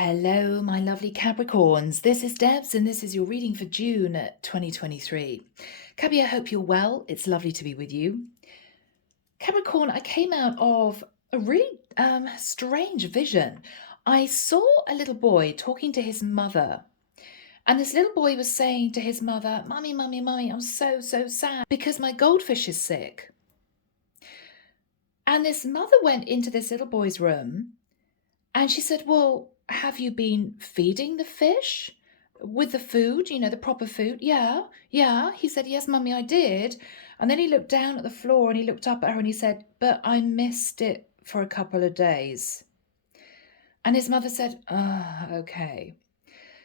Hello, my lovely Capricorns. This is Debs, and this is your reading for June 2023. Cabby, I hope you're well. It's lovely to be with you. Capricorn, I came out of a really strange vision. I saw a little boy talking to his mother, and this little boy was saying to his mother, "Mummy, mummy, mummy, I'm so sad because my goldfish is sick." And this mother went into this little boy's room and she said, "Well, have you been feeding the fish with the food, the proper food?" Yeah. He said, "Yes, mummy, I did." And then he looked down at the floor and he looked up at her and he said, "But I missed it for a couple of days." And his mother said, okay.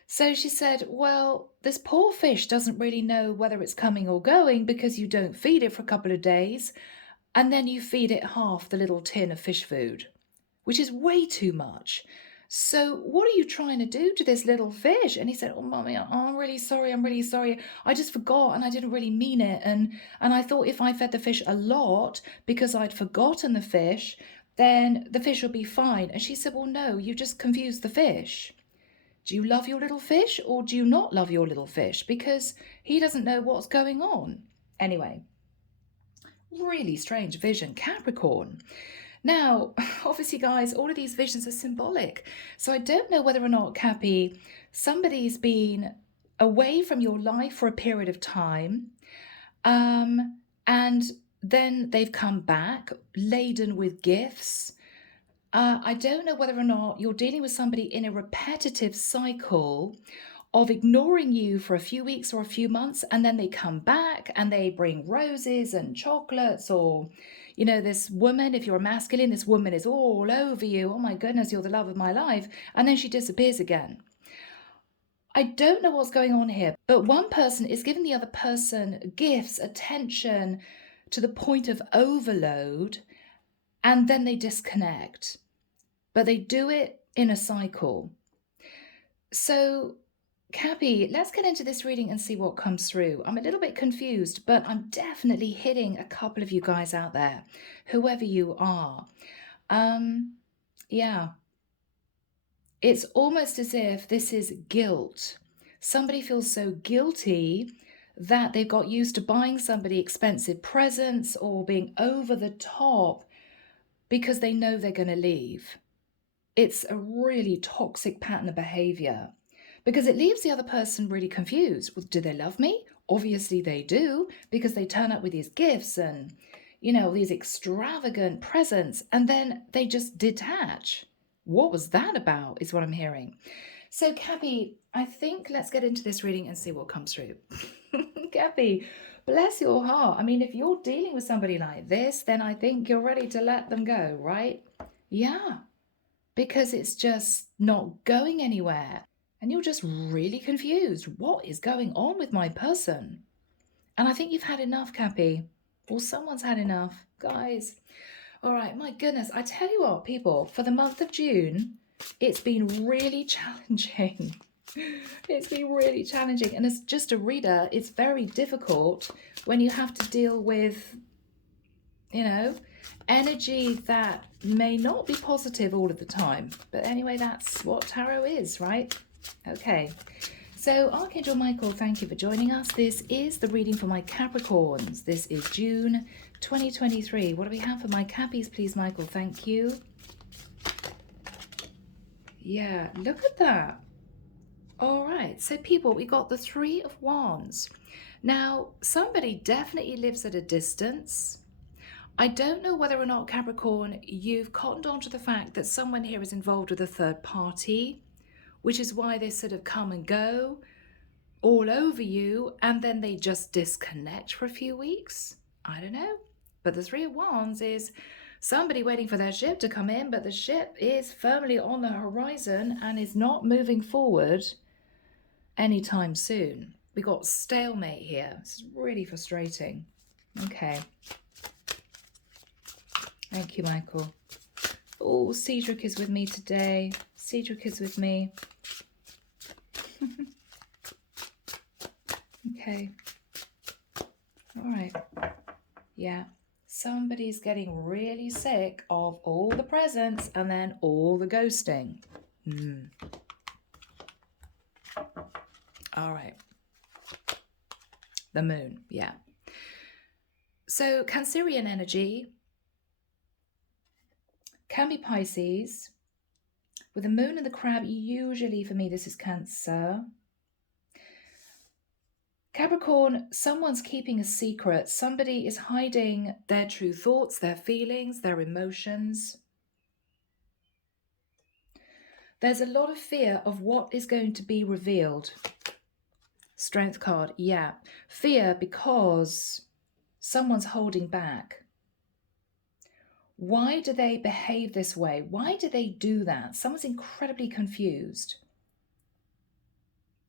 So she said, "Well, this poor fish doesn't really know whether it's coming or going because you don't feed it for a couple of days. And then you feed it half the little tin of fish food, which is way too much. So what are you trying to do to this little fish?" And he said, "Oh, mummy, I'm really sorry. I just forgot and I didn't really mean it. And I thought if I fed the fish a lot because I'd forgotten the fish, then the fish would be fine." And she said, "Well, no, you just confused the fish. Do you love your little fish or do you not love your little fish? Because he doesn't know what's going on." Anyway, really strange vision, Capricorn. Now, obviously, guys, all of these visions are symbolic. So I don't know whether or not, Cappy, somebody's been away from your life for a period of time, and then they've come back laden with gifts. I don't know whether or not you're dealing with somebody in a repetitive cycle of ignoring you for a few weeks or a few months, and then they come back and they bring roses and chocolates, or this woman, if you're a masculine, this woman is all over you. "Oh my goodness, you're the love of my life." And then she disappears again. I don't know what's going on here, but one person is giving the other person gifts, attention to the point of overload, and then they disconnect. But they do it in a cycle. So Cappy, let's get into this reading and see what comes through. I'm a little bit confused, but I'm definitely hitting a couple of you guys out there, whoever you are. Yeah. It's almost as if this is guilt. Somebody feels so guilty that they've got used to buying somebody expensive presents or being over the top because they know they're going to leave. It's a really toxic pattern of behavior, because it leaves the other person really confused. Well, do they love me? Obviously they do, because they turn up with these gifts and, these extravagant presents, and then they just detach. What was that about, is what I'm hearing. So, Cappy, I think let's get into this reading and see what comes through. Cappy, bless your heart. I mean, if you're dealing with somebody like this, then I think you're ready to let them go, right? Yeah, because it's just not going anywhere. And you're just really confused. What is going on with my person? And I think you've had enough, Cappy. Or someone's had enough. Guys, all right, my goodness. I tell you what, people, for the month of June, it's been really challenging. It's been really challenging. And as just a reader, it's very difficult when you have to deal with, energy that may not be positive all of the time. But anyway, that's what tarot is, right? Okay. So Archangel Michael, thank you for joining us. This is the reading for my Capricorns. This is June 2023. What do we have for my Cappies, please, Michael? Thank you. Yeah, look at that. All right. So people, we got the Three of Wands. Now, somebody definitely lives at a distance. I don't know whether or not, Capricorn, you've cottoned on to the fact that someone here is involved with a third party, which is why they sort of come and go all over you, and then they just disconnect for a few weeks. I don't know. But the Three of Wands is somebody waiting for their ship to come in, but the ship is firmly on the horizon and is not moving forward anytime soon. We got stalemate here. This is really frustrating. Okay. Thank you, Michael. Oh, Cedric is with me today. Cedric is with me. Okay. All right. Yeah. Somebody's getting really sick of all the presents and then all the ghosting. All right. The moon, yeah. So Cancerian energy can be Pisces. With the moon and the crab, usually for me, this is Cancer. Capricorn, someone's keeping a secret. Somebody is hiding their true thoughts, their feelings, their emotions. There's a lot of fear of what is going to be revealed. Strength card, yeah. Fear because someone's holding back. Why do they behave this way? Why do they do that? Someone's incredibly confused.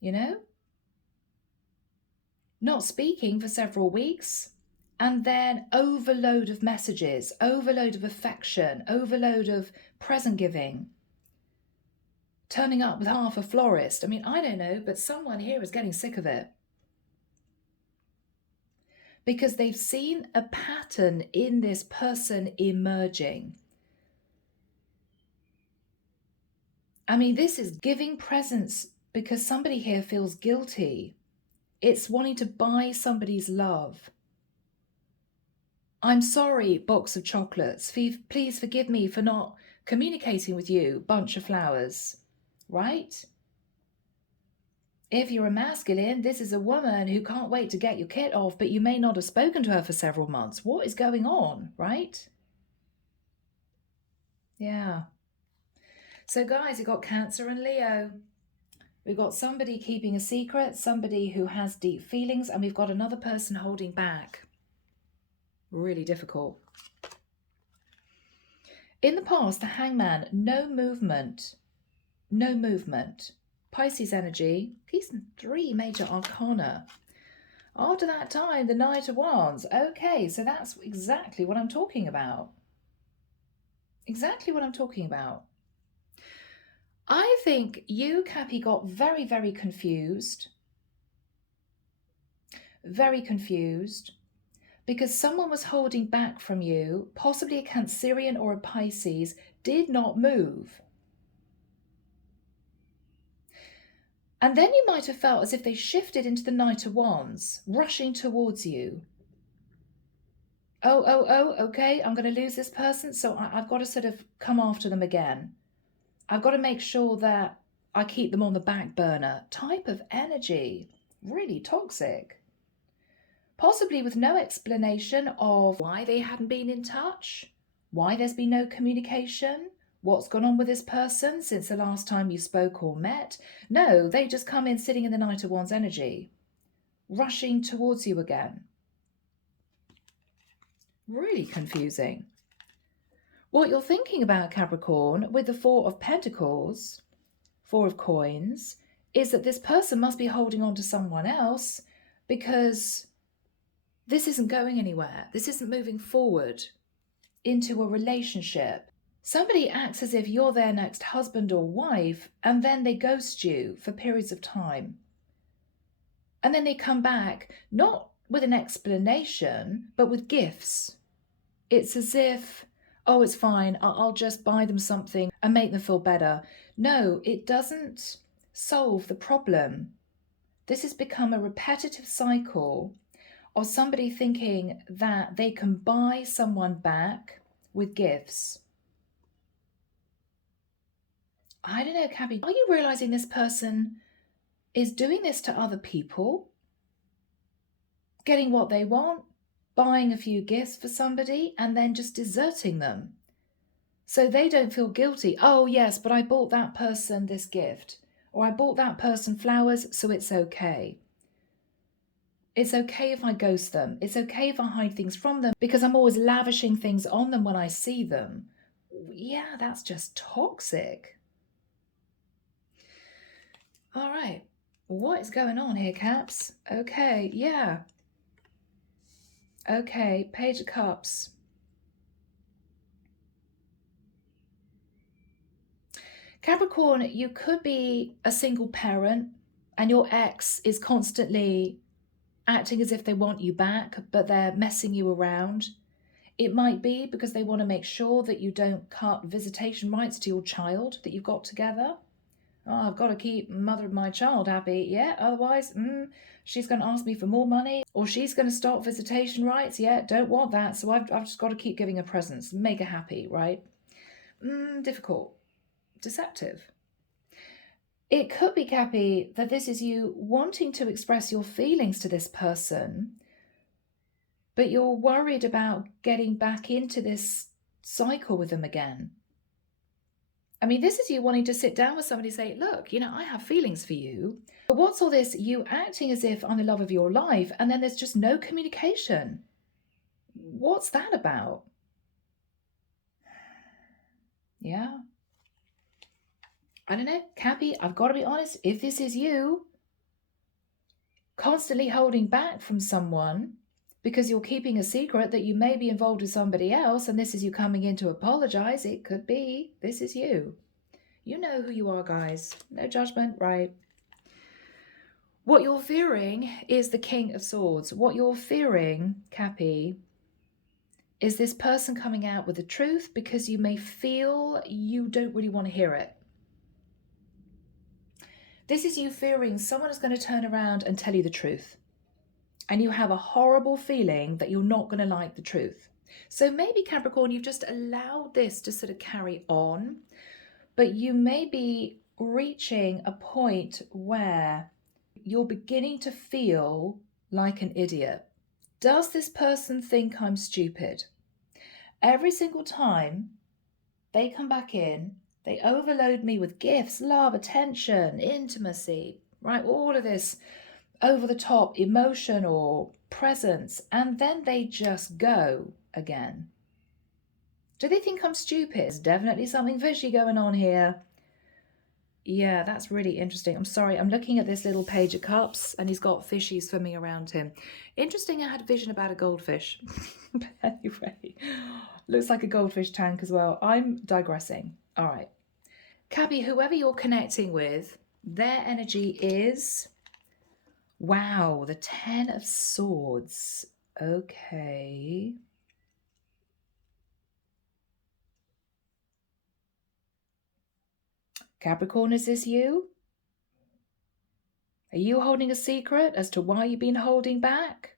You know? Not speaking for several weeks, and then overload of messages, overload of affection, overload of present giving. Turning up with half a florist. I mean, I don't know, but someone here is getting sick of it. Because they've seen a pattern in this person emerging. I mean, this is giving presents because somebody here feels guilty. It's wanting to buy somebody's love. I'm sorry, box of chocolates. Please forgive me for not communicating with you, bunch of flowers. Right? If you're a masculine, this is a woman who can't wait to get your kit off, but you may not have spoken to her for several months. What is going on, right? Yeah. So guys, you've got Cancer and Leo. We've got somebody keeping a secret, somebody who has deep feelings, and we've got another person holding back. Really difficult. In the past, the Hangman, no movement. No movement. Pisces energy, he's 3 major arcana. After that time, the Knight of Wands. Okay, so that's exactly what I'm talking about. Exactly what I'm talking about. I think you, Cappy, got very, very confused. Very confused. Because someone was holding back from you, possibly a Cancerian or a Pisces, did not move. And then you might have felt as if they shifted into the Knight of Wands, rushing towards you. Oh, okay, I'm going to lose this person, so I've got to sort of come after them again. I've got to make sure that I keep them on the back burner. Type of energy, really toxic. Possibly with no explanation of why they hadn't been in touch, why there's been no communication, what's gone on with this person since the last time you spoke or met. No, they just come in sitting in the Knight of Wands energy, rushing towards you again. Really confusing. What you're thinking about, Capricorn, with the 4 of Pentacles, 4 of Coins, is that this person must be holding on to someone else because this isn't going anywhere. This isn't moving forward into a relationship. Somebody acts as if you're their next husband or wife, and then they ghost you for periods of time. And then they come back, not with an explanation, but with gifts. It's as if, oh, it's fine, I'll just buy them something and make them feel better. No, it doesn't solve the problem. This has become a repetitive cycle of somebody thinking that they can buy someone back with gifts. I don't know, Cabby, are you realizing this person is doing this to other people? Getting what they want, buying a few gifts for somebody, and then just deserting them. So they don't feel guilty. Oh, yes, but I bought that person this gift. Or I bought that person flowers, so it's okay. It's okay if I ghost them. It's okay if I hide things from them because I'm always lavishing things on them when I see them. Yeah, that's just toxic. All right. What is going on here, Caps? Okay, yeah. Okay, Page of Cups. Capricorn, you could be a single parent and your ex is constantly acting as if they want you back, but they're messing you around. It might be because they want to make sure that you don't cut visitation rights to your child that you've got together. Oh, I've got to keep mother of my child happy. Yeah, otherwise, she's going to ask me for more money, or she's going to stop visitation rights. Yeah, don't want that. So I've just got to keep giving her presents, make her happy, right? Difficult, deceptive. It could be, Cappy, that this is you wanting to express your feelings to this person, but you're worried about getting back into this cycle with them again. I mean, this is you wanting to sit down with somebody and say, look, I have feelings for you. But what's all this? You acting as if I'm the love of your life, and then there's just no communication. What's that about? Yeah. I don't know. Cappy, I've got to be honest. If this is you constantly holding back from someone because you're keeping a secret that you may be involved with somebody else, and this is you coming in to apologize, it could be this is you. You know who you are, guys. No judgment, right? What you're fearing is the King of Swords. What you're fearing, Cappy, is this person coming out with the truth because you may feel you don't really want to hear it. This is you fearing someone is going to turn around and tell you the truth. And you have a horrible feeling that you're not going to like the truth. So maybe, Capricorn, you've just allowed this to sort of carry on, but you may be reaching a point where you're beginning to feel like an idiot. Does this person think I'm stupid? Every single time they come back in, they overload me with gifts, love, attention, intimacy, right? All of this over the top emotion or presence, and then they just go again. Do they think I'm stupid? There's definitely something fishy going on here. Yeah, that's really interesting. I'm sorry, I'm looking at this little page of cups and he's got fishies swimming around him. Interesting, I had a vision about a goldfish. But anyway, looks like a goldfish tank as well. I'm digressing. All right. Cappy, whoever you're connecting with, their energy is... Wow, the 10 of Swords. Okay. Capricorn, is this you? Are you holding a secret as to why you've been holding back?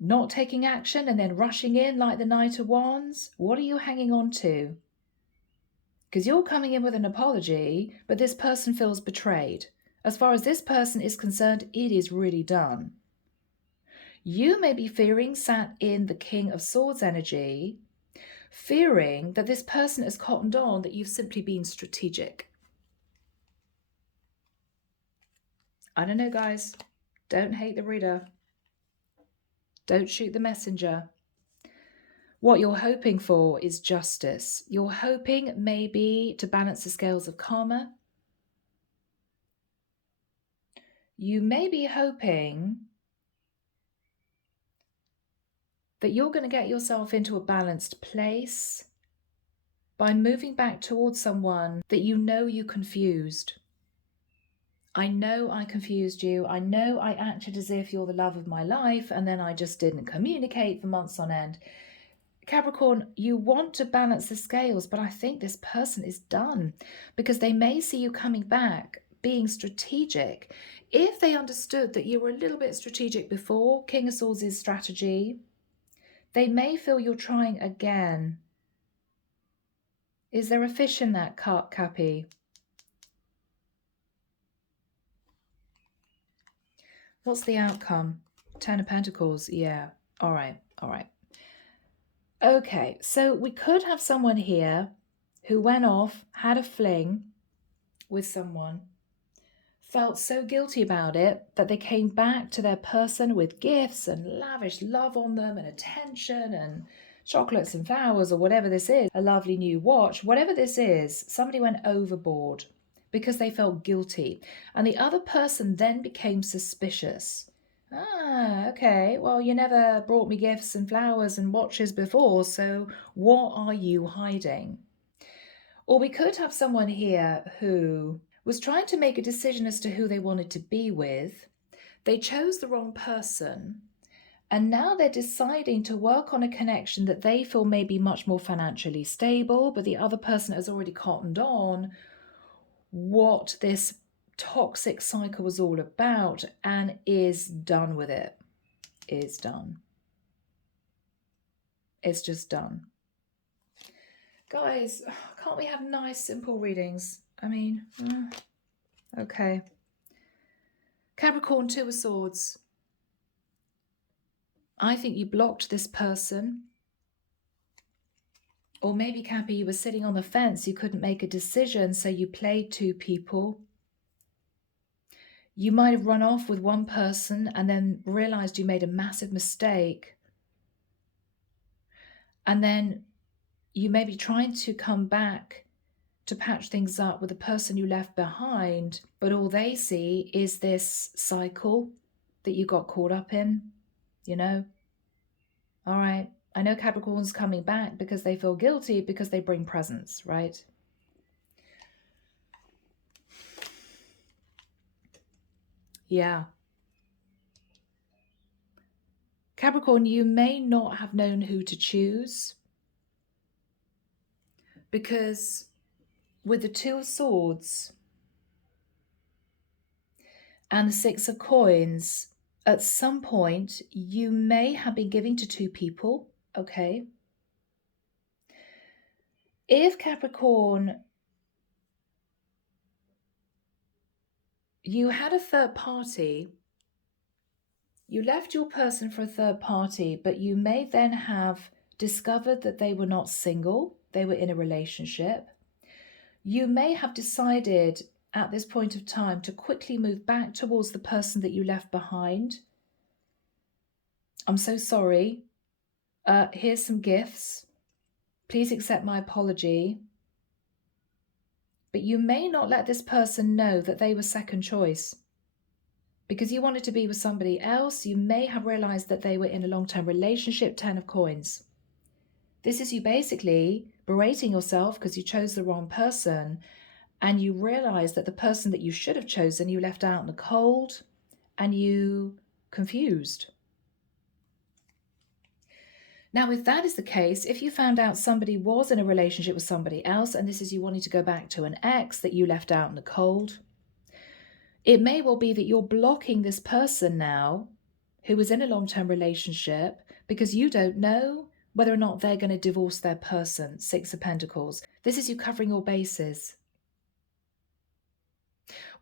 Not taking action and then rushing in like the Knight of Wands? What are you hanging on to? Because you're coming in with an apology, but this person feels betrayed. As far as this person is concerned, it is really done. You may be fearing, sat in the King of Swords energy, fearing that this person has cottoned on that you've simply been strategic. I don't know, guys. Don't hate the reader. Don't shoot the messenger. What you're hoping for is justice. You're hoping maybe to balance the scales of karma. You may be hoping that you're going to get yourself into a balanced place by moving back towards someone that you know you confused. I know I confused you. I know I acted as if you're the love of my life, and then I just didn't communicate for months on end. Capricorn, you want to balance the scales, but I think this person is done because they may see you coming back, being strategic. If they understood that you were a little bit strategic before, King of Swords is strategy, they may feel you're trying again. Is there a fish in that cup, Cappy? What's the outcome? 10 of Pentacles. Yeah. All right. All right. Okay. So we could have someone here who went off, had a fling with someone, felt so guilty about it that they came back to their person with gifts and lavish love on them and attention and chocolates and flowers or whatever this is, a lovely new watch, whatever this is. Somebody went overboard because they felt guilty, and the other person then became suspicious. Okay, well, you never brought me gifts and flowers and watches before, so what are you hiding? Or we could have someone here who was trying to make a decision as to who they wanted to be with. They chose the wrong person, and now they're deciding to work on a connection that they feel may be much more financially stable, but the other person has already cottoned on. what this toxic cycle was all about and is done with it. Is done. It's just done. Guys, can't we have nice, simple readings? I mean, okay. Capricorn, 2 of Swords. I think you blocked this person. Or maybe, Cappy, you were sitting on the fence. You couldn't make a decision, so you played 2 people. You might have run off with one person and then realized you made a massive mistake. And then you may be trying to come back to patch things up with the person you left behind, but all they see is this cycle that you got caught up in, you know? All right, I know Capricorn's coming back because they feel guilty because they bring presents, right? Yeah. Capricorn, you may not have known who to choose because with the 2 of Swords and the 6 of Coins, at some point you may have been giving to 2 people, okay? If Capricorn, you had a third party, you left your person for a third party, but you may then have discovered that they were not single, they were in a relationship. You may have decided at this point of time to quickly move back towards the person that you left behind. I'm so sorry. Here's some gifts. Please accept my apology. But you may not let this person know that they were second choice. Because you wanted to be with somebody else, you may have realized that they were in a long-term relationship, 10 of Coins. This is you basically berating yourself because you chose the wrong person, and you realize that the person that you should have chosen, you left out in the cold, and you confused. Now, if that is the case, if you found out somebody was in a relationship with somebody else, and this is you wanting to go back to an ex that you left out in the cold, it may well be that you're blocking this person now who is in a long-term relationship because you don't know whether or not they're going to divorce their person, 6 of Pentacles. This is you covering your bases.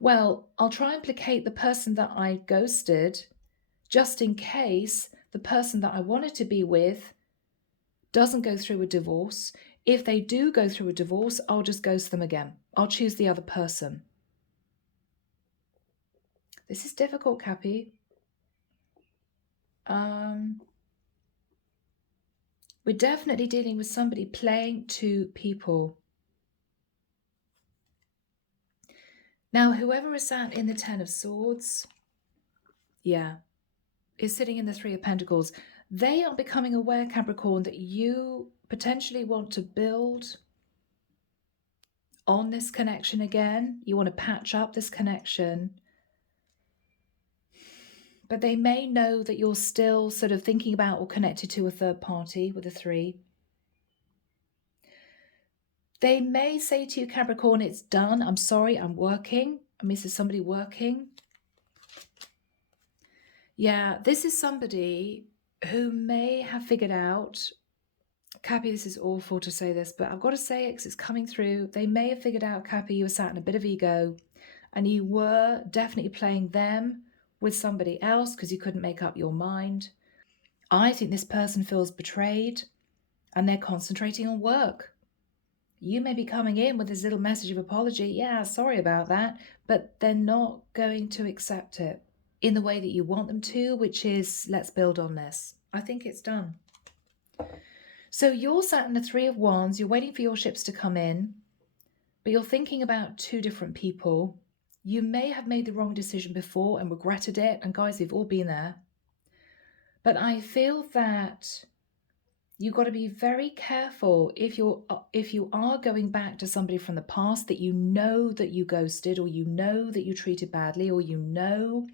Well, I'll try and placate the person that I ghosted just in case the person that I wanted to be with doesn't go through a divorce. If they do go through a divorce, I'll just ghost them again. I'll choose the other person. This is difficult, Cappy. We're definitely dealing with somebody playing 2 people. Now, whoever is sat in the 10 of Swords, yeah, is sitting in the 3 of Pentacles. They are becoming aware, Capricorn, that you potentially want to build on this connection again. You want to patch up this connection. But they may know that you're still sort of thinking about or connected to a third party with a 3. They may say to you, Capricorn, it's done. I'm sorry, I'm working. I mean, this is somebody working. Yeah, this is somebody who may have figured out, Cappy, this is awful to say this, but I've got to say it because it's coming through. They may have figured out, Cappy, you were sat in a bit of ego and you were definitely playing them with somebody else because you couldn't make up your mind. I think this person feels betrayed and they're concentrating on work. You may be coming in with this little message of apology. Yeah, sorry about that. But they're not going to accept it in the way that you want them to, which is, let's build on this. I think it's done. So you're sat in the 3 of Wands. You're waiting for your ships to come in, but you're thinking about 2 different people. You may have made the wrong decision before and regretted it. And guys, we've all been there. But I feel that you've got to be very careful if you are going back to somebody from the past that you know that you ghosted, or you know that you treated badly, or you know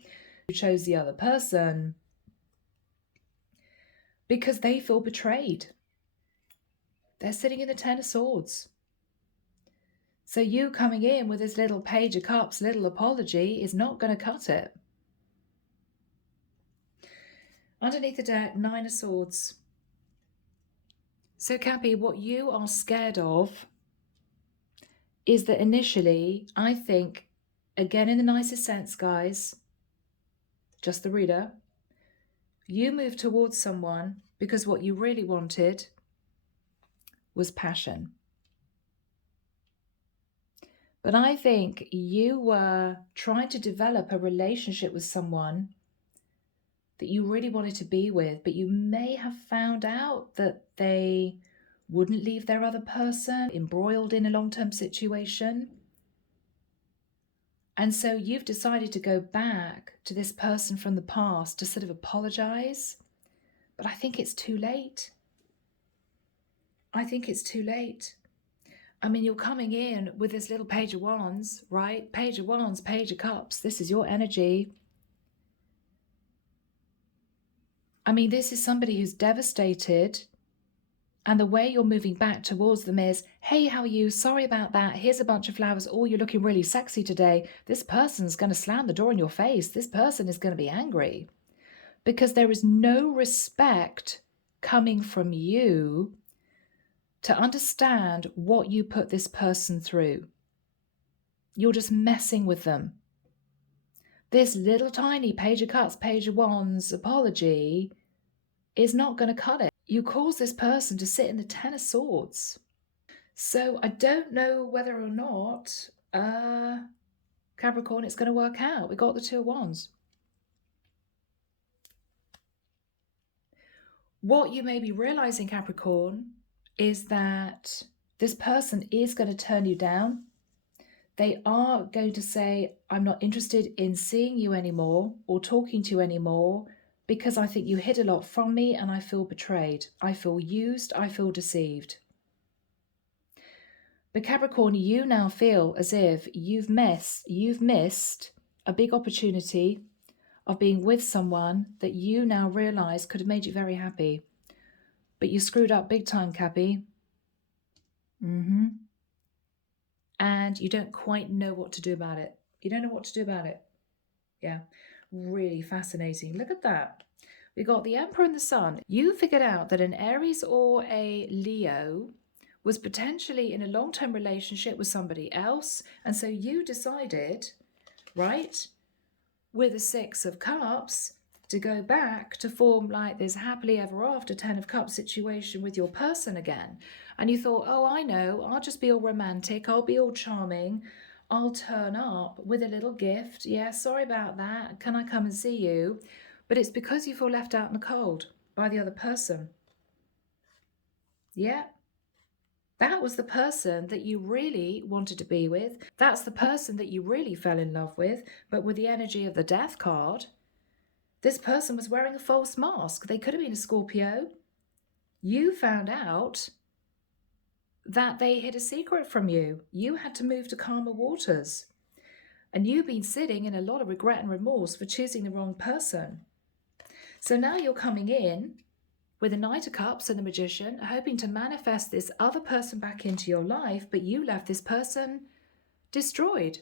you chose the other person because they feel betrayed. They're sitting in the 10 of Swords. So you coming in with this little Page of Cups, little apology is not going to cut it. Underneath the deck, Nine of Swords. So Cappy, what you are scared of is that initially, I think, again in the nicest sense, guys, just the reader, you moved towards someone because what you really wanted was passion. But I think you were trying to develop a relationship with someone that you really wanted to be with, but you may have found out that they wouldn't leave their other person, embroiled in a long-term situation. And so you've decided to go back to this person from the past to sort of apologize. But I think it's too late. I think it's too late. I mean, you're coming in with this little Page of Wands, right? Page of Wands, Page of Cups. This is your energy. I mean, this is somebody who's devastated. And the way you're moving back towards them is, hey, how are you? Sorry about that. Here's a bunch of flowers. Oh, you're looking really sexy today. This person's going to slam the door in your face. This person is going to be angry. Because there is no respect coming from you to understand what you put this person through. You're just messing with them. This little tiny Page of Cups, Page of Wands apology is not going to cut it. You cause this person to sit in the Ten of Swords. So I don't know whether or not, Capricorn, it's going to work out. We got the Two of Wands. What you may be realizing, Capricorn, is that this person is going to turn you down. They are going to say, I'm not interested in seeing you anymore or talking to you anymore because I think you hid a lot from me and I feel betrayed. I feel used. I feel deceived. But Capricorn, you now feel as if you've missed a big opportunity of being with someone that you now realize could have made you very happy. But you screwed up big time, Cappy. And you don't quite know what to do about it. You don't know what to do about it. Yeah, really fascinating. Look at that. We got the Emperor and the Sun. You figured out that an Aries or a Leo was potentially in a long-term relationship with somebody else. And so you decided, right, with the Six of Cups, to go back to form like this happily ever after 10 of Cups situation with your person again. And you thought, oh, I know, I'll just be all romantic, I'll be all charming, I'll turn up with a little gift. Yeah, sorry about that. Can I come and see you? But it's because you feel left out in the cold by the other person. Yeah. That was the person that you really wanted to be with. That's the person that you really fell in love with. But with the energy of the Death card, this person was wearing a false mask. They could have been a Scorpio. You found out that they hid a secret from you. You had to move to calmer waters. And you've been sitting in a lot of regret and remorse for choosing the wrong person. So now you're coming in with the Knight of Cups and the Magician, hoping to manifest this other person back into your life, but you left this person destroyed.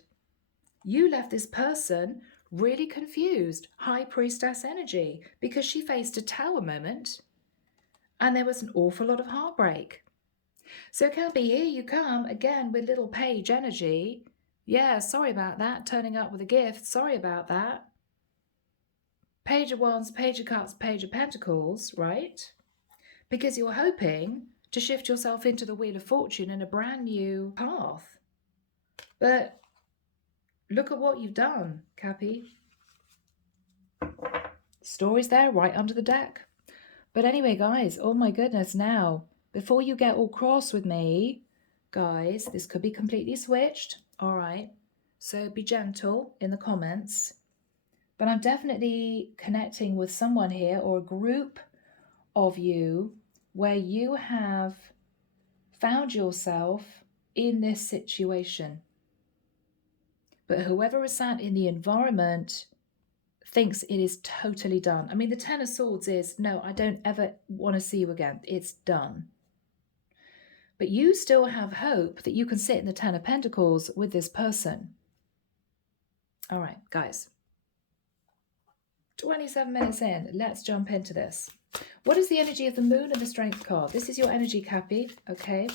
You left this person really confused, High Priestess energy, because she faced a Tower moment and there was an awful lot of heartbreak. So Cappy, here you come again with little Page energy. Yeah, sorry about that, turning up with a gift, sorry about that. Page of Wands, Page of Cups, Page of Pentacles, right? Because you're hoping to shift yourself into the Wheel of Fortune in a brand new path. But look at what you've done, Cappy. Story's there right under the deck. But anyway, guys, oh my goodness, now, before you get all cross with me, guys, this could be completely switched, all right? So be gentle in the comments. But I'm definitely connecting with someone here or a group of you where you have found yourself in this situation. But whoever is sat in the environment thinks it is totally done. I mean, the Ten of Swords is, no, I don't ever want to see you again. It's done. But you still have hope that you can sit in the Ten of Pentacles with this person. All right, guys. 27 minutes in. Let's jump into this. What is the energy of the moon and the strength card? This is your energy, Cappy, okay?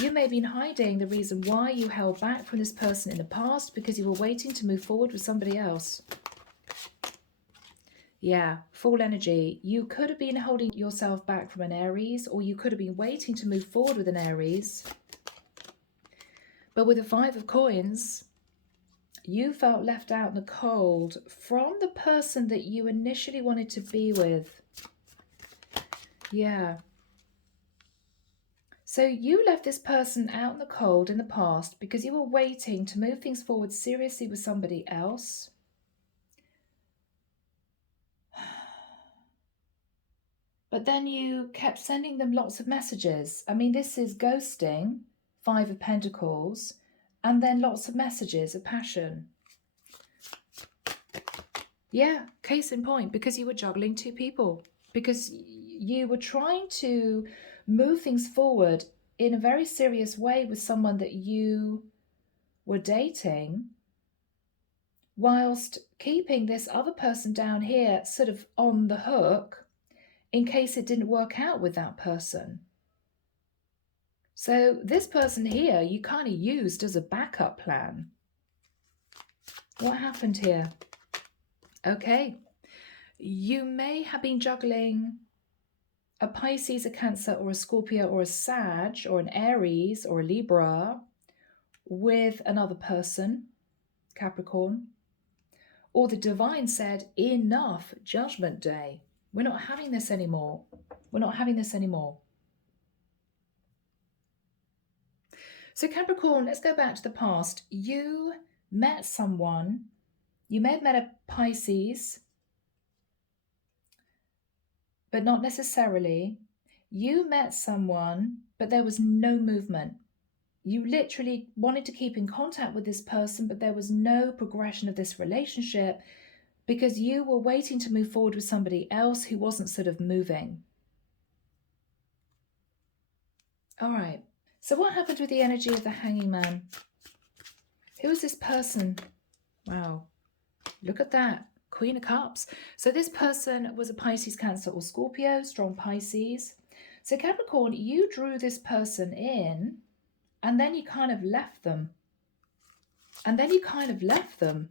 You may have been hiding the reason why you held back from this person in the past because you were waiting to move forward with somebody else. Yeah, full energy. You could have been holding yourself back from an Aries, or you could have been waiting to move forward with an Aries. But with the Five of Coins, you felt left out in the cold from the person that you initially wanted to be with. Yeah. So you left this person out in the cold in the past because you were waiting to move things forward seriously with somebody else. But then you kept sending them lots of messages. I mean, this is ghosting, Five of Pentacles, and then lots of messages of passion. Yeah, case in point, because you were juggling two people. Because you were trying to move things forward in a very serious way with someone that you were dating, whilst keeping this other person down here sort of on the hook in case it didn't work out with that person. So this person here, you kind of used as a backup plan. What happened here? Okay. You may have been juggling a Pisces, a Cancer, or a Scorpio, or a Sag, or an Aries, or a Libra with another person, Capricorn. Or the divine said, enough, Judgment Day. We're not having this anymore. We're not having this anymore. So Capricorn, let's go back to the past. You met someone. You may have met a Pisces, but not necessarily. You met someone, but there was no movement. You literally wanted to keep in contact with this person, but there was no progression of this relationship because you were waiting to move forward with somebody else who wasn't sort of moving. All right. So what happened with the energy of the Hanging Man? Who is this person? Wow. Look at that. Queen of Cups. So this person was a Pisces, Cancer, or Scorpio, strong Pisces. So Capricorn, you drew this person in and then you kind of left them. And then you kind of left them.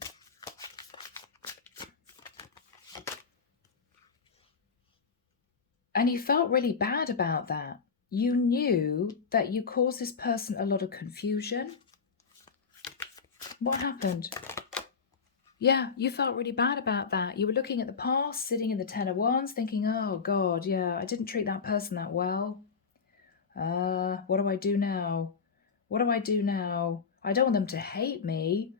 And you felt really bad about that. You knew that you caused this person a lot of confusion. What happened? Yeah, you felt really bad about that. You were looking at the past, sitting in the Ten of Wands, thinking, oh God, yeah, I didn't treat that person that well. What do I do now? What do I do now? I don't want them to hate me.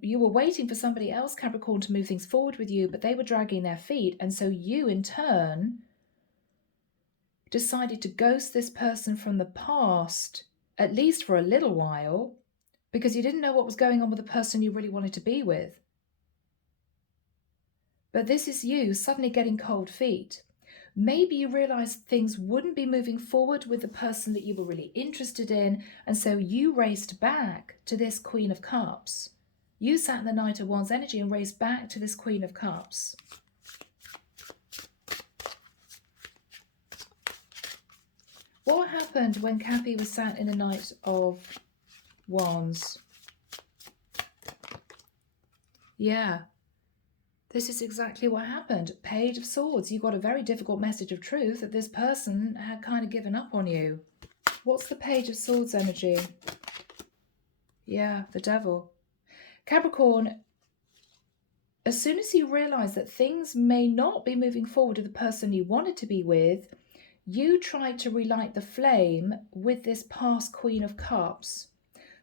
You were waiting for somebody else, Capricorn, to move things forward with you, but they were dragging their feet. And so you, in turn, decided to ghost this person from the past, at least for a little while, because you didn't know what was going on with the person you really wanted to be with. But this is you suddenly getting cold feet. Maybe you realized things wouldn't be moving forward with the person that you were really interested in, and so you raced back to this Queen of Cups. You sat in the Knight of Wands energy and raced back to this Queen of Cups. What happened when Cappy was sat in the Knight of Wands? Yeah, this is exactly what happened. Page of Swords. You got a very difficult message of truth that this person had kind of given up on you. What's the Page of Swords energy? Yeah, the Devil. Capricorn, as soon as you realize that things may not be moving forward with the person you wanted to be with, you tried to relight the flame with this past Queen of Cups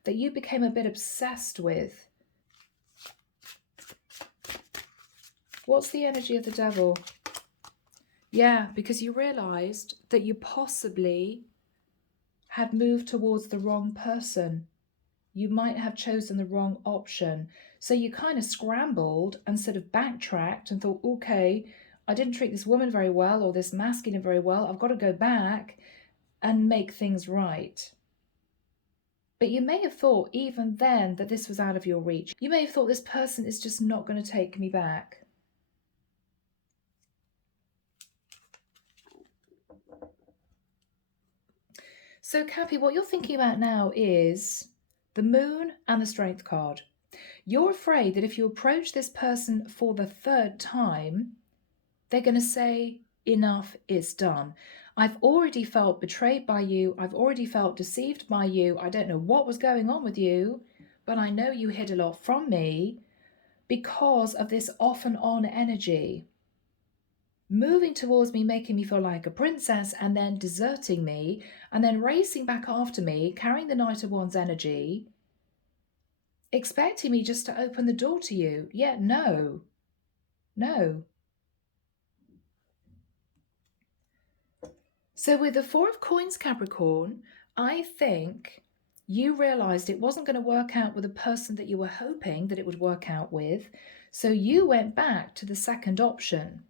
that you became a bit obsessed with. What's the energy of the Devil? Yeah, because you realized that you possibly had moved towards the wrong person. You might have chosen the wrong option. So you kind of scrambled and sort of backtracked and thought, okay, I didn't treat this woman very well or this masculine very well. I've got to go back and make things right. But you may have thought even then that this was out of your reach. You may have thought this person is just not going to take me back. So, Cappy, what you're thinking about now is the Moon and the Strength card. You're afraid that if you approach this person for the third time, they're going to say, enough is done. I've already felt betrayed by you. I've already felt deceived by you. I don't know what was going on with you, but I know you hid a lot from me because of this off and on energy. Moving towards me, making me feel like a princess, and then deserting me, and then racing back after me, carrying the Knight of Wands energy, expecting me just to open the door to you. Yeah, no. So with the Four of Coins, Capricorn, I think you realized it wasn't going to work out with the person that you were hoping that it would work out with. So you went back to the second option.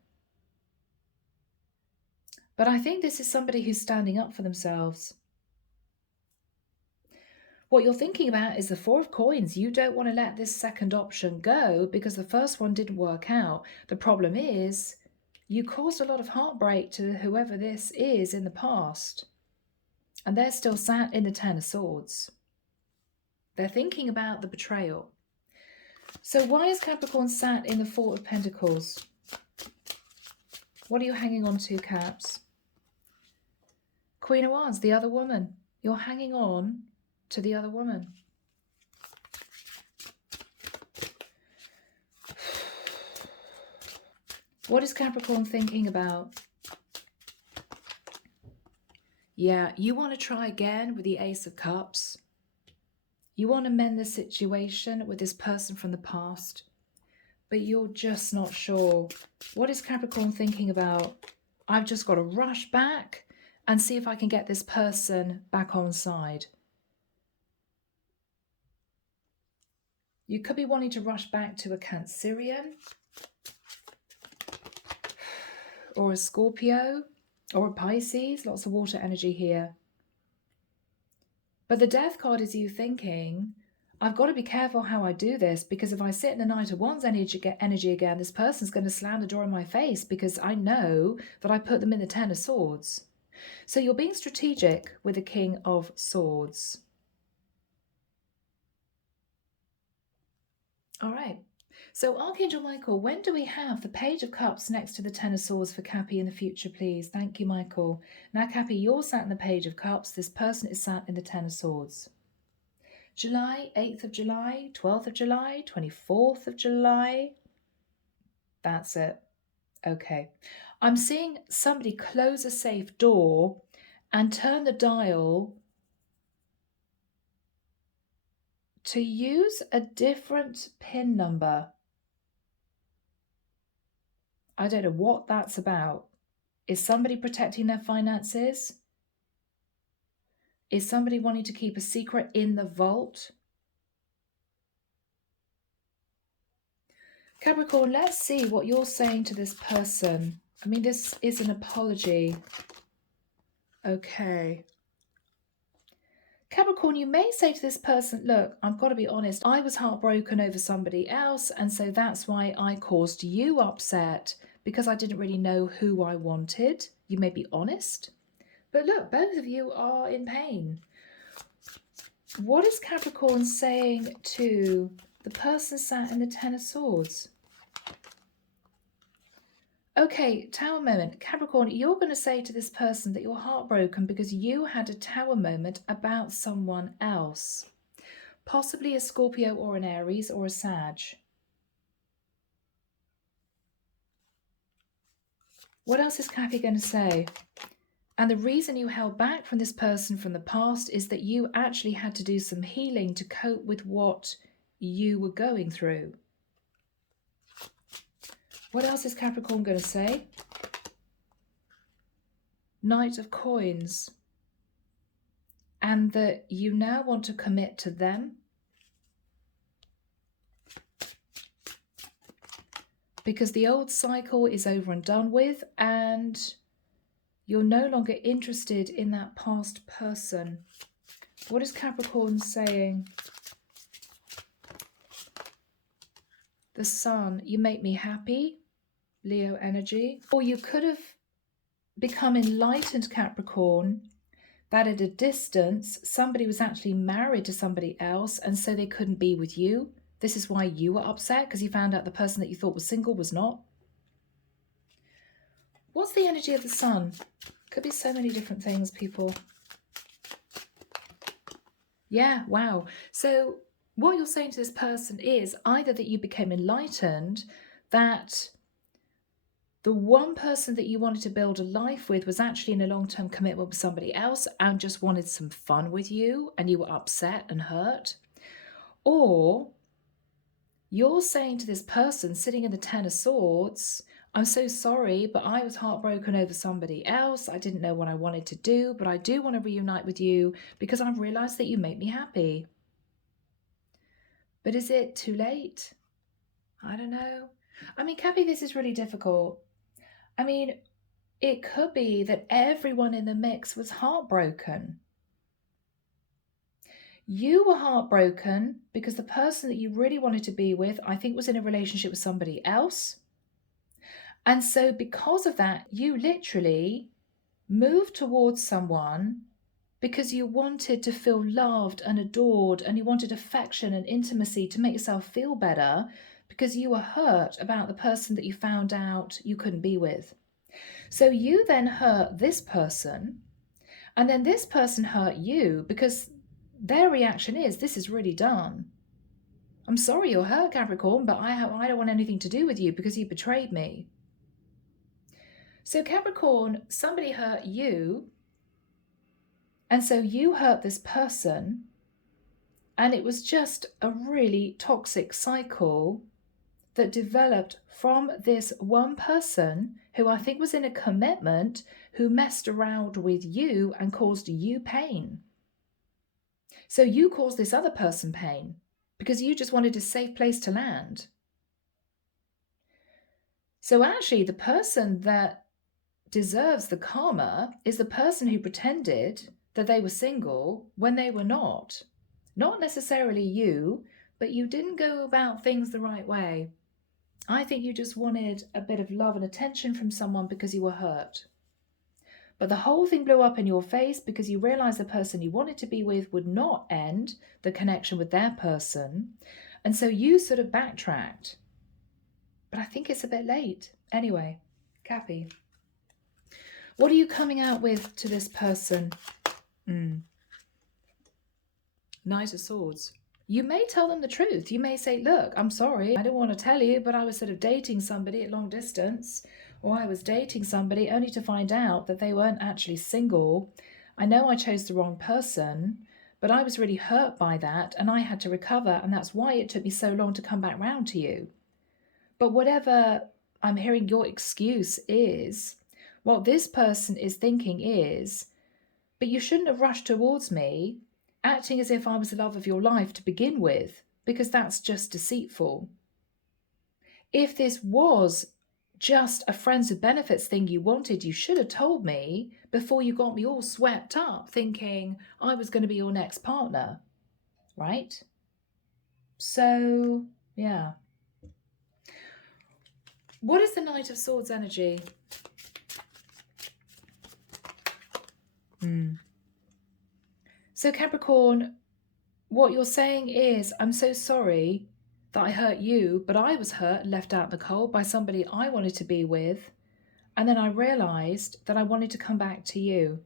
But I think this is somebody who's standing up for themselves. What you're thinking about is the Four of Coins. You don't want to let this second option go because the first one didn't work out. The problem is you caused a lot of heartbreak to whoever this is in the past. And they're still sat in the Ten of Swords. They're thinking about the betrayal. So why is Capricorn sat in the Four of Pentacles? What are you hanging on to, Caps? Queen of Wands, the other woman. You're hanging on to the other woman. What is Capricorn thinking about? Yeah, you want to try again with the Ace of Cups. You want to mend the situation with this person from the past, but you're just not sure. What is Capricorn thinking about? I've just got to rush back and see if I can get this person back on side. You could be wanting to rush back to a Cancerian or a Scorpio or a Pisces. Lots of water energy here. But the Death card is you thinking, I've got to be careful how I do this, because if I sit in the Knight of Wands energy again, this person's going to slam the door in my face because I know that I put them in the Ten of Swords. So you're being strategic with the King of Swords. All right. So Archangel Michael, when do we have the Page of Cups next to the Ten of Swords for Cappy in the future, please? Thank you, Michael. Now, Cappy, you're sat in the Page of Cups. This person is sat in the Ten of Swords. July, 8th of July, 12th of July, 24th of July. That's it. Okay. I'm seeing somebody close a safe door and turn the dial to use a different PIN number. I don't know what that's about. Is somebody protecting their finances? Is somebody wanting to keep a secret in the vault? Capricorn, let's see what you're saying to this person. I mean, this is an apology. Okay. Capricorn, you may say to this person, look, I've got to be honest, I was heartbroken over somebody else, and so that's why I caused you upset, because I didn't really know who I wanted. You may be honest. But look, both of you are in pain. What is Capricorn saying to the person sat in the Ten of Swords? Okay, Tower moment. Capricorn, you're going to say to this person that you're heartbroken because you had a Tower moment about someone else. Possibly a Scorpio or an Aries or a Sag. What else is Cappy going to say? And the reason you held back from this person from the past is that you actually had to do some healing to cope with what you were going through. What else is Capricorn going to say? Knight of Coins. And that you now want to commit to them. because the old cycle is over and done with, and you're no longer interested in that past person. What is Capricorn saying? The Sun, you make me happy, Leo energy. Or you could have become enlightened, Capricorn, that at a distance, somebody was actually married to somebody else, and so they couldn't be with you. This is why you were upset, because you found out the person that you thought was single was not. What's the energy of the Sun? Could be so many different things, people. Yeah, wow. So what you're saying to this person is either that you became enlightened, that the one person that you wanted to build a life with was actually in a long-term commitment with somebody else and just wanted some fun with you, and you were upset and hurt. Or you're saying to this person sitting in the Ten of Swords, I'm so sorry, but I was heartbroken over somebody else. I didn't know what I wanted to do, but I do want to reunite with you because I've realized that you make me happy. But is it too late? I don't know. I mean, Cappy, this is really difficult. I mean, it could be that everyone in the mix was heartbroken. You were heartbroken because the person that you really wanted to be with, I think, was in a relationship with somebody else. And so because of that, you literally moved towards someone because you wanted to feel loved and adored, and you wanted affection and intimacy to make yourself feel better because you were hurt about the person that you found out you couldn't be with. So you then hurt this person, and then this person hurt you because their reaction is, this is really done. I'm sorry you're hurt, Capricorn, but I don't want anything to do with you because you betrayed me. So Capricorn, somebody hurt you, and so you hurt this person, and it was just a really toxic cycle that developed from this one person who I think was in a commitment, who messed around with you and caused you pain. So you caused this other person pain because you just wanted a safe place to land. So actually, the person that deserves the karma is the person who pretended that they were single when they were not. Not necessarily you, but you didn't go about things the right way. I think you just wanted a bit of love and attention from someone because you were hurt. But the whole thing blew up in your face because you realized the person you wanted to be with would not end the connection with their person. And so you sort of backtracked. But I think it's a bit late. Anyway, Cappy, what are you coming out with to this person? Knight of Swords. You may tell them the truth. You may say, look, I'm sorry, I don't want to tell you, but I was sort of dating somebody at long distance, or I was dating somebody only to find out that they weren't actually single. I know I chose the wrong person, but I was really hurt by that, and I had to recover, and that's why it took me so long to come back round to you. But whatever I'm hearing your excuse is, what this person is thinking is, but you shouldn't have rushed towards me, acting as if I was the love of your life to begin with, because that's just deceitful. If this was just a friends with benefits thing you wanted, you should have told me before you got me all swept up thinking I was going to be your next partner, right? So, yeah. What is the Knight of Swords energy? So Capricorn, what you're saying is, I'm so sorry that I hurt you, but I was hurt and left out in the cold by somebody I wanted to be with. And then I realized that I wanted to come back to you.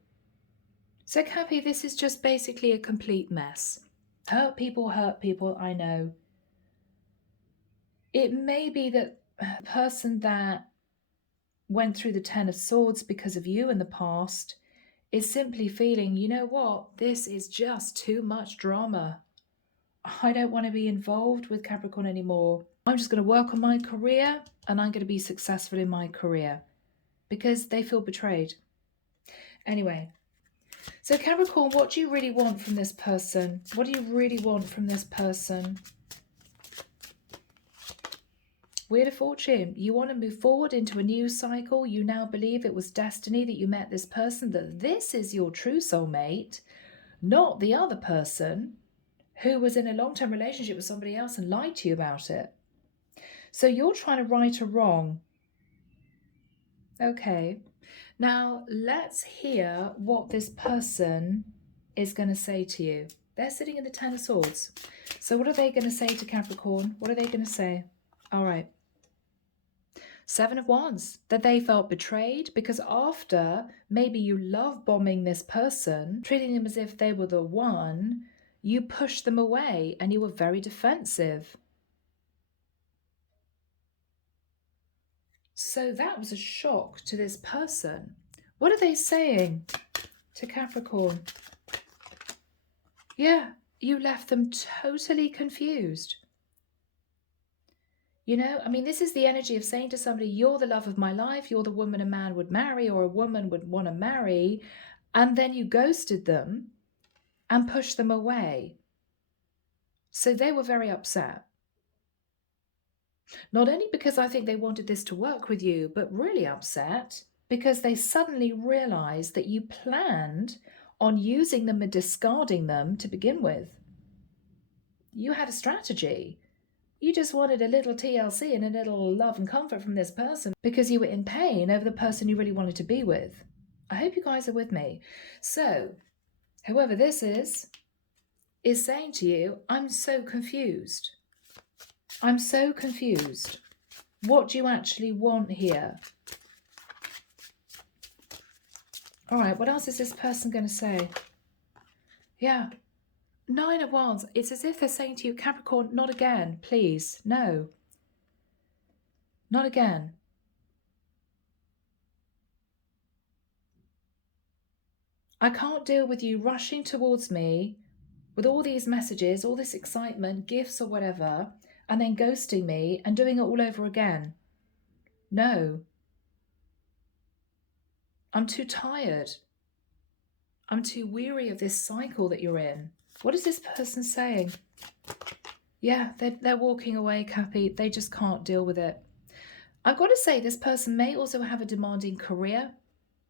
So Cappy, this is just basically a complete mess. Hurt people, I know. It may be that the person that went through the Ten of Swords because of you in the past is simply feeling, you know what, this is just too much drama. I don't want to be involved with Capricorn anymore. I'm just going to work on my career and I'm going to be successful in my career because they feel betrayed. Anyway, so Capricorn, what do you really want from this person? What do you really want from this person? Wheel of Fortune. You want to move forward into a new cycle. You now believe it was destiny that you met this person, that this is your true soulmate, not the other person who was in a long-term relationship with somebody else and lied to you about it. So you're trying to right a wrong. Okay. Now let's hear what this person is going to say to you. They're sitting in the Ten of Swords. So what are they going to say to Capricorn? What are they going to say? All right. Seven of Wands, that they felt betrayed because after maybe you love bombing this person, treating them as if they were the one, you pushed them away and you were very defensive. So that was a shock to this person. What are they saying to Capricorn? Yeah, you left them totally confused. You know, I mean, this is the energy of saying to somebody, you're the love of my life, you're the woman a man would marry or a woman would want to marry, and then you ghosted them and pushed them away. So they were very upset. Not only because I think they wanted this to work with you, but really upset because they suddenly realized that you planned on using them and discarding them to begin with. You had a strategy. You just wanted a little TLC and a little love and comfort from this person because you were in pain over the person you really wanted to be with. I hope you guys are with me. So, whoever this is saying to you, I'm so confused. I'm so confused. What do you actually want here? All right, what else is this person going to say? Yeah. Nine of Wands. It's as if they're saying to you, Capricorn, not again, please. No. Not again. I can't deal with you rushing towards me with all these messages, all this excitement, gifts or whatever, and then ghosting me and doing it all over again. No. I'm too tired. I'm too weary of this cycle that you're in. What is this person saying? Yeah, they're walking away, Cappy. They just can't deal with it. I've got to say, this person may also have a demanding career.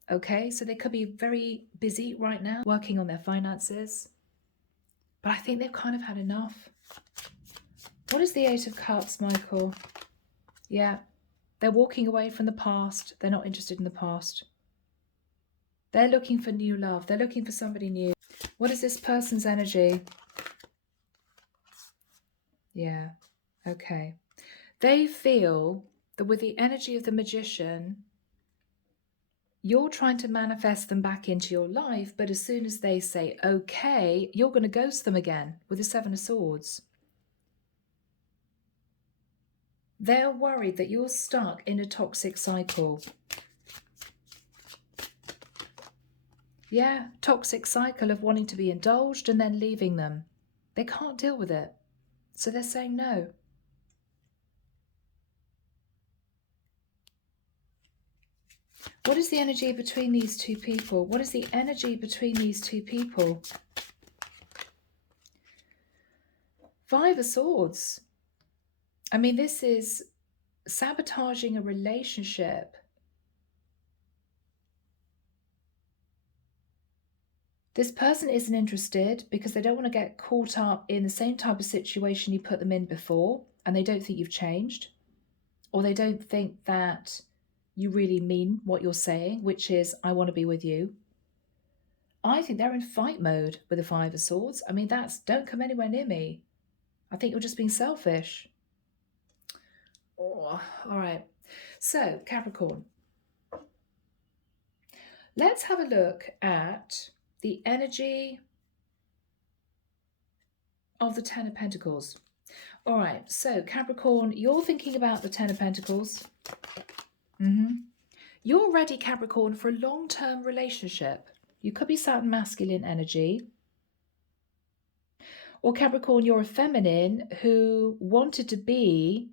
Okay, so they could be very busy right now working on their finances. But I think they've kind of had enough. What is the Eight of Cups, Michael? Yeah, they're walking away from the past. They're not interested in the past. They're looking for new love. They're looking for somebody new. What is this person's energy? Yeah, okay. They feel that with the energy of the Magician, you're trying to manifest them back into your life, but as soon as they say, okay, you're going to ghost them again with the Seven of Swords. They're worried that you're stuck in a toxic cycle. Yeah, toxic cycle of wanting to be indulged and then leaving them. They can't deal with it. So they're saying no. What is the energy between these two people? What is the energy between these two people? Five of Swords. I mean, this is sabotaging a relationship. This person isn't interested because they don't want to get caught up in the same type of situation you put them in before, and they don't think you've changed, or they don't think that you really mean what you're saying, which is, I want to be with you. I think they're in fight mode with the Five of Swords. I mean, that's, don't come anywhere near me. I think you're just being selfish. Oh, all right. So, Capricorn, let's have a look at the energy of the Ten of Pentacles. All right, so Capricorn, you're thinking about the Ten of Pentacles. You're ready, Capricorn, for a long-term relationship. You could be Saturn masculine energy. Or Capricorn, you're a feminine who wanted to be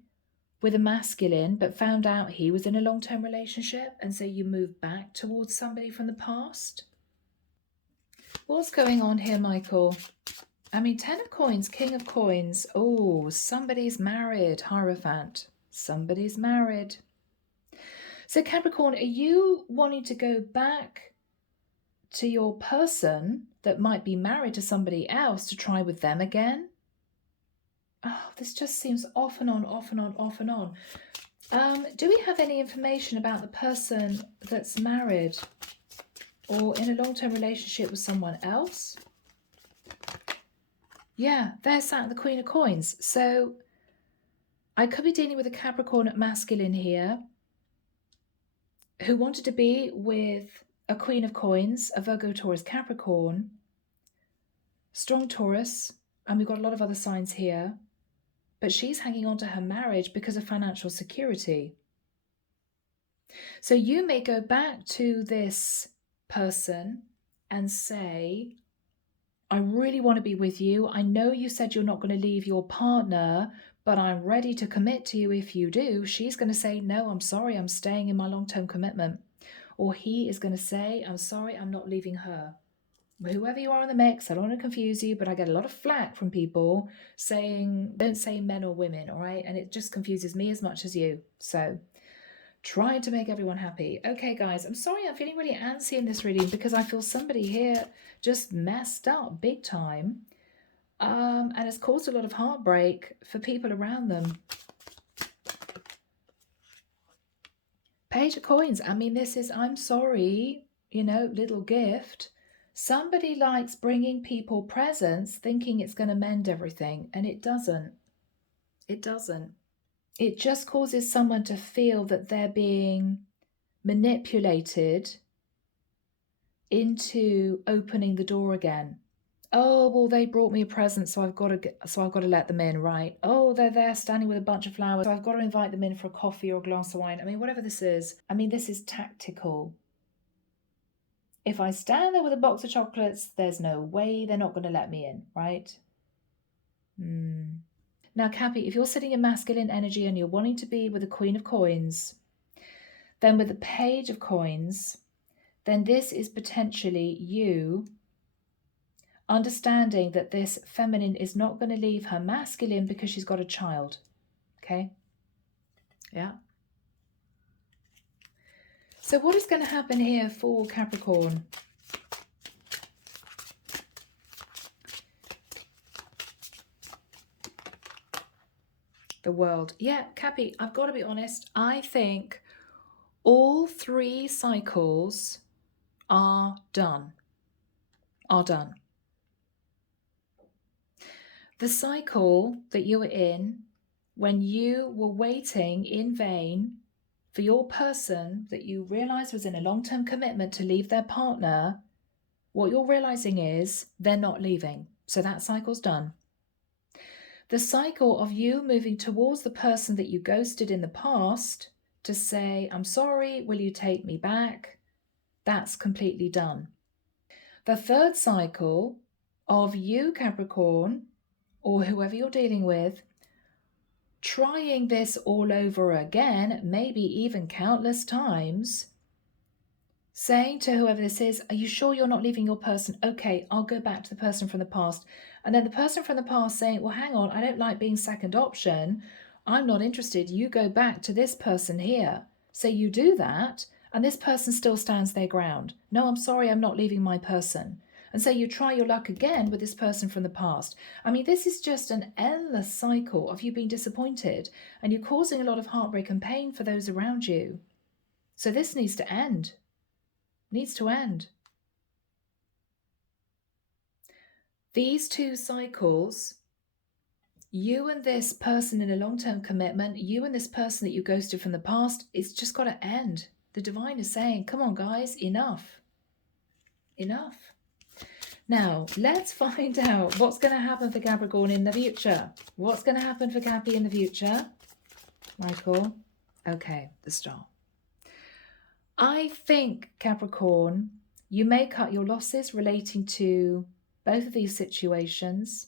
with a masculine but found out he was in a long-term relationship, and so you move back towards somebody from the past. What's going on here, Michael? I mean, Ten of Coins, King of Coins. Oh, somebody's married, Hierophant. Somebody's married. So Capricorn, are you wanting to go back to your person that might be married to somebody else to try with them again? Oh, this just seems off and on, off and on, off and on. Do we have any information about the person that's married or in a long-term relationship with someone else? Yeah, there's sat the Queen of Coins. So I could be dealing with a Capricorn masculine here who wanted to be with a Queen of Coins, a Virgo, Taurus, Capricorn, strong Taurus, and we've got a lot of other signs here, but she's hanging on to her marriage because of financial security. So you may go back to this person and say, I really want to be with you. I know you said you're not going to leave your partner, but I'm ready to commit to you if you do. She's going to say, no, I'm sorry, I'm staying in my long-term commitment. Or he is going to say, I'm sorry, I'm not leaving her. Whoever you are in the mix, I don't want to confuse you, but I get a lot of flack from people saying, don't say men or women, all right? And it just confuses me as much as you. So trying to make everyone happy. Okay, guys, I'm sorry I'm feeling really antsy in this reading because I feel somebody here just messed up big time. And has caused a lot of heartbreak for people around them. Page of Coins. I mean, this is, I'm sorry, you know, little gift. Somebody likes bringing people presents thinking it's going to mend everything, and it doesn't. It doesn't. It just causes someone to feel that they're being manipulated into opening the door again. Oh, well, they brought me a present, so I've got to let them in, right? Oh, they're there standing with a bunch of flowers, so I've got to invite them in for a coffee or a glass of wine. I mean, whatever this is. I mean, this is tactical. If I stand there with a box of chocolates, there's no way they're not going to let me in, right? Now, Cappy, if you're sitting in masculine energy and you're wanting to be with the Queen of Coins, then with the Page of Coins, then this is potentially you understanding that this feminine is not going to leave her masculine because she's got a child. Okay? Yeah. So what is going to happen here for Capricorn? The World. Yeah, Cappy, I've got to be honest. I think all 3 cycles are done. The cycle that you were in when you were waiting in vain for your person that you realized was in a long-term commitment to leave their partner, what you're realizing is they're not leaving. So that cycle's done. The cycle of you moving towards the person that you ghosted in the past to say, I'm sorry, will you take me back? That's completely done. The 3rd cycle of you, Capricorn, or whoever you're dealing with, trying this all over again, maybe even countless times, saying to whoever this is, are you sure you're not leaving your person? Okay, I'll go back to the person from the past. And then the person from the past saying, well, hang on, I don't like being second option. I'm not interested. You go back to this person here. So you do that, and this person still stands their ground. No, I'm sorry, I'm not leaving my person. And so you try your luck again with this person from the past. I mean, this is just an endless cycle of you being disappointed, and you're causing a lot of heartbreak and pain for those around you. So this needs to end. Needs to end. These 2 cycles, you and this person in a long-term commitment, you and this person that you ghosted from the past, it's just got to end. The divine is saying, come on, guys, enough. Enough. Now, let's find out what's going to happen for Capricorn in the future. What's going to happen for Cappy in the future? Michael? Okay, the Star. I think, Capricorn, you may cut your losses relating to both of these situations.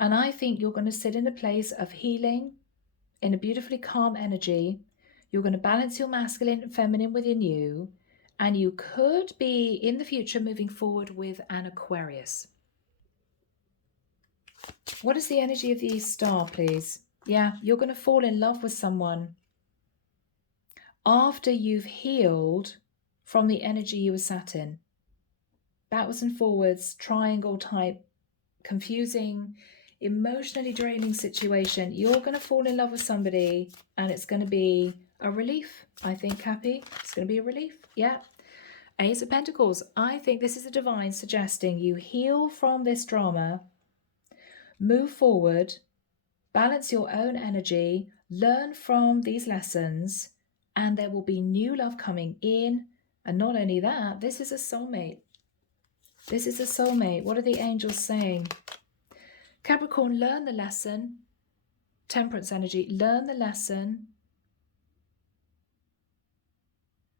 And I think you're going to sit in a place of healing, in a beautifully calm energy. You're going to balance your masculine and feminine within you. And you could be, in the future, moving forward with an Aquarius. What is the energy of the Star, please? Yeah, you're going to fall in love with someone after you've healed from the energy you were sat in. Backwards and forwards, triangle type, confusing, emotionally draining situation. You're going to fall in love with somebody and it's going to be a relief, I think, Cappy. It's going to be a relief. Yeah. Ace of Pentacles. I think this is a divine suggesting you heal from this drama, move forward, balance your own energy, learn from these lessons, and there will be new love coming in. And not only that, this is a soulmate. This is a soulmate. What are the angels saying? Capricorn, learn the lesson. Temperance energy, learn the lesson.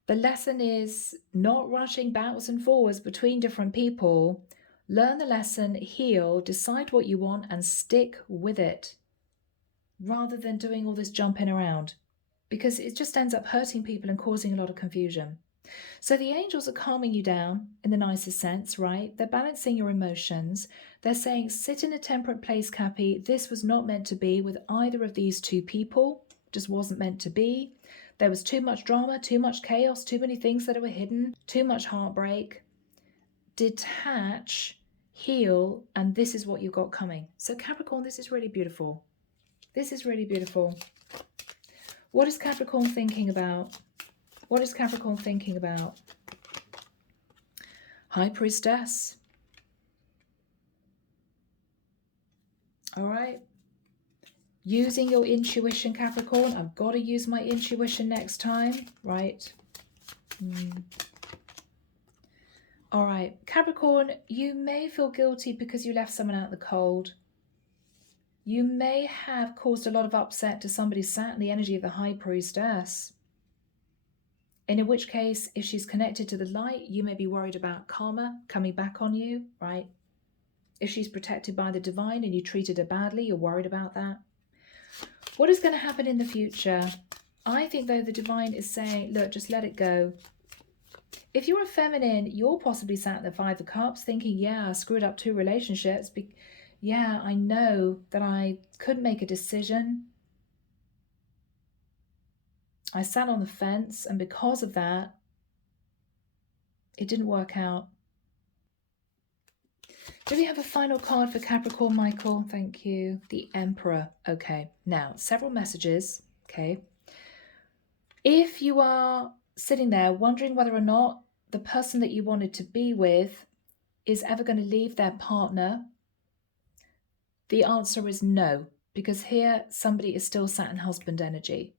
The lesson is not rushing backwards and forwards between different people. Learn the lesson, heal, decide what you want, and stick with it, rather than doing all this jumping around, because it just ends up hurting people and causing a lot of confusion. So the angels are calming you down in the nicest sense, right? They're balancing your emotions. They're saying, sit in a temperate place, Cappy. This was not meant to be with either of these two people. Just wasn't meant to be. There was too much drama, too much chaos, too many things that were hidden, too much heartbreak. Detach, heal, and this is what you've got coming. So Capricorn, this is really beautiful. This is really beautiful. What is Capricorn thinking about? What is Capricorn thinking about? High Priestess. All right. Using your intuition, Capricorn. I've got to use my intuition next time, right? All right. Capricorn, you may feel guilty because you left someone out in the cold. You may have caused a lot of upset to somebody sat in the energy of the High Priestess. And in which case, if she's connected to the light, you may be worried about karma coming back on you, right? If she's protected by the divine and you treated her badly, you're worried about that. What is going to happen in the future? I think, though, the divine is saying, look, just let it go. If you're a feminine, you're possibly sat in the Five of Cups thinking, yeah, I screwed up 2 relationships. Yeah, I know that I couldn't make a decision. I sat on the fence, and because of that, it didn't work out. Do we have a final card for Capricorn, Michael? Thank you. The Emperor. Okay, now, several messages. Okay. If you are sitting there wondering whether or not the person that you wanted to be with is ever going to leave their partner, the answer is no, because here somebody is still sat in husband energy.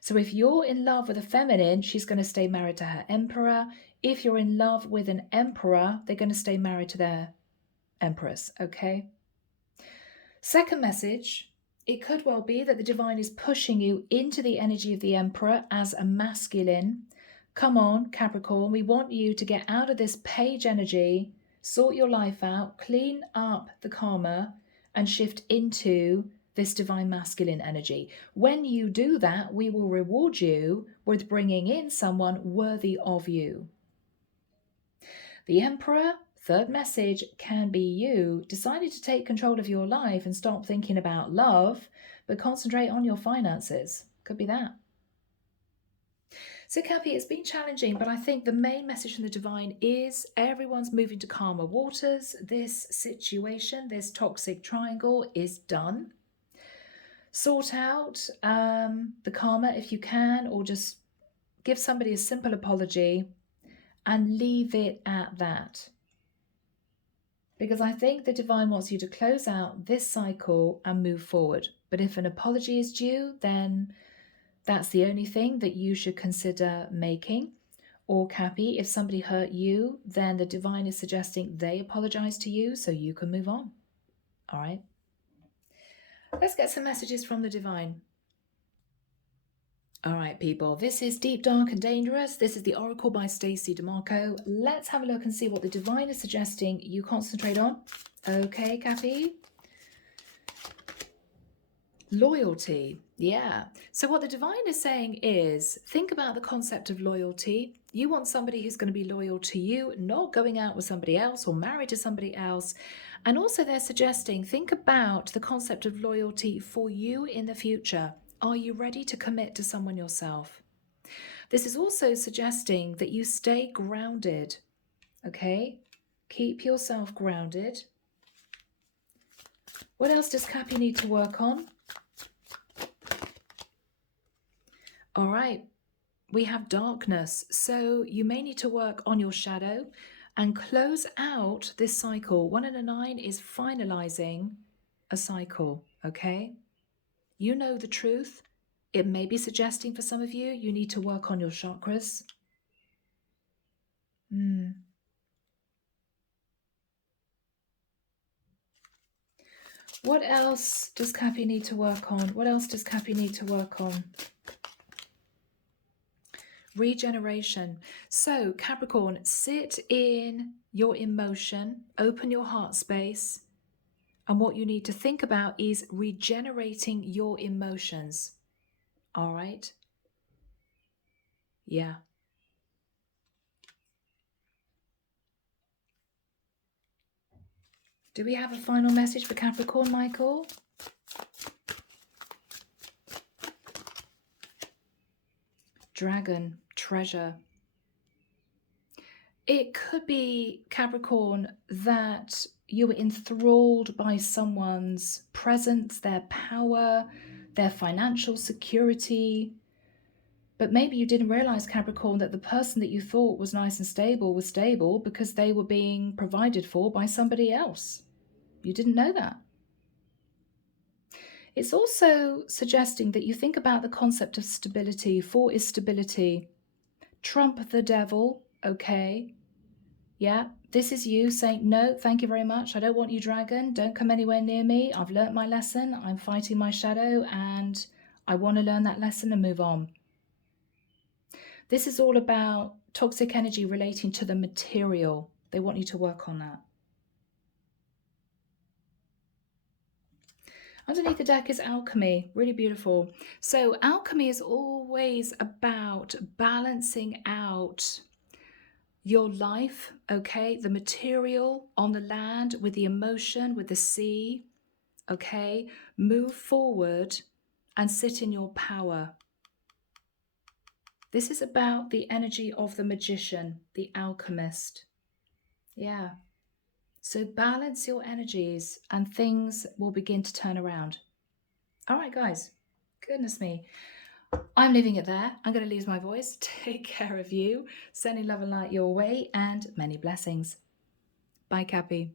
So if you're in love with a feminine, she's going to stay married to her emperor. If you're in love with an emperor, they're going to stay married to their empress, okay? Second message, it could well be that the divine is pushing you into the energy of the emperor as a masculine. Come on, Capricorn, we want you to get out of this page energy, sort your life out, clean up the karma, and shift into this divine masculine energy. When you do that, we will reward you with bringing in someone worthy of you. The Emperor, third message, can be you deciding to take control of your life and stop thinking about love, but concentrate on your finances. Could be that. So Cappy, it's been challenging, but I think the main message from the divine is everyone's moving to calmer waters. This situation, this toxic triangle is done. Sort out the karma if you can, or just give somebody a simple apology and leave it at that. Because I think the divine wants you to close out this cycle and move forward. But if an apology is due, then that's the only thing that you should consider making. Or Cappy, if somebody hurt you, then the divine is suggesting they apologize to you so you can move on. All right. Let's get some messages from the divine. All right, people, this is Deep, Dark and Dangerous. This is the Oracle by Stacey DeMarco. Let's have a look and see what the divine is suggesting you concentrate on. Okay, Cappy. Loyalty. Yeah. So what the divine is saying is, think about the concept of loyalty. You want somebody who's going to be loyal to you, not going out with somebody else or married to somebody else. And also they're suggesting, think about the concept of loyalty for you in the future. Are you ready to commit to someone yourself? This is also suggesting that you stay grounded, okay? Keep yourself grounded. What else does Cappy need to work on? All right, we have darkness. So you may need to work on your shadow and close out this cycle. 1 and a 9 is finalizing a cycle, okay? You know the truth. It may be suggesting for some of you, you need to work on your chakras. What else does Cappy need to work on? What else does Cappy need to work on? Regeneration. So Capricorn, sit in your emotion, open your heart space. And what you need to think about is regenerating your emotions. All right? Yeah. Do we have a final message for Capricorn, Michael? Dragon, treasure. It could be, Capricorn, that you were enthralled by someone's presence, their power, their financial security. But maybe you didn't realize, Capricorn, that the person that you thought was nice and stable was stable because they were being provided for by somebody else. You didn't know that. It's also suggesting that you think about the concept of stability. 4 is stability. Trump the devil, okay. Yeah, this is you saying, no, thank you very much. I don't want you, dragon. Don't come anywhere near me. I've learnt my lesson. I'm fighting my shadow and I want to learn that lesson and move on. This is all about toxic energy relating to the material. They want you to work on that. Underneath the deck is alchemy, really beautiful. So alchemy is always about balancing out your life, okay? The material on the land with the emotion, with the sea, okay? Move forward and sit in your power. This is about the energy of the magician, the alchemist. Yeah. So balance your energies and things will begin to turn around. All right, guys. Goodness me. I'm leaving it there. I'm going to lose my voice. Take care of you. Sending love and light your way and many blessings. Bye, Cappy.